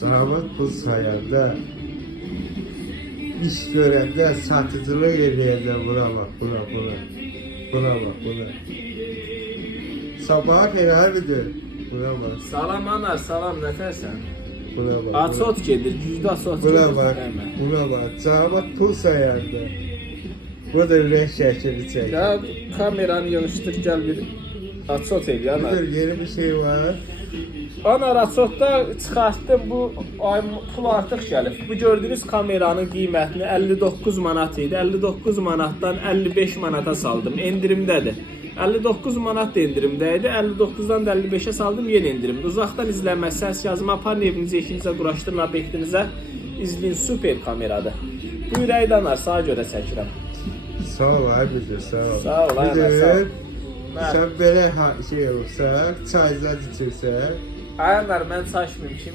Cəvat pul sayanda, iş görəndə, satıcılıq eləyəndə buna bax, buna. Buna bax, buna. Sabaha xeyir bidir. Buna bax, Salam anar, salam nətərsən? buna bax. Açot gedir, güclü açot Buna gedir. bax, buna bax. Cəvat pul sayanda. Bu da renk şəkili çəkir. Ya kameranı yığışdır, gəl bir açot el anar. Bilir, yeni bir şey var. Anar açotda çıxartdım, bu ay pul artıq gəlib. Bu gördüyünüz kameranın qiymətini 59 manat idi. 59 manatdan 55 manata saldım. Endirimdədir. 59 manat da endirimdə idi. 59-dan da 55-ə saldım, yenə endirimdə. Uzaqdan izlənmə, səs yazma, aparın evinizə, işinizə, quraşdırın obyektinizə. İzləyin, super kameradır. Bu ürəyi danar, sağa görə çəkirəm. Sağ ol abidir, sağ ol. Sağ ol, aynen, sağ ol. Sen böyle şey olursa, çaylar içirsən, Ayağlar, mən çay içməyim.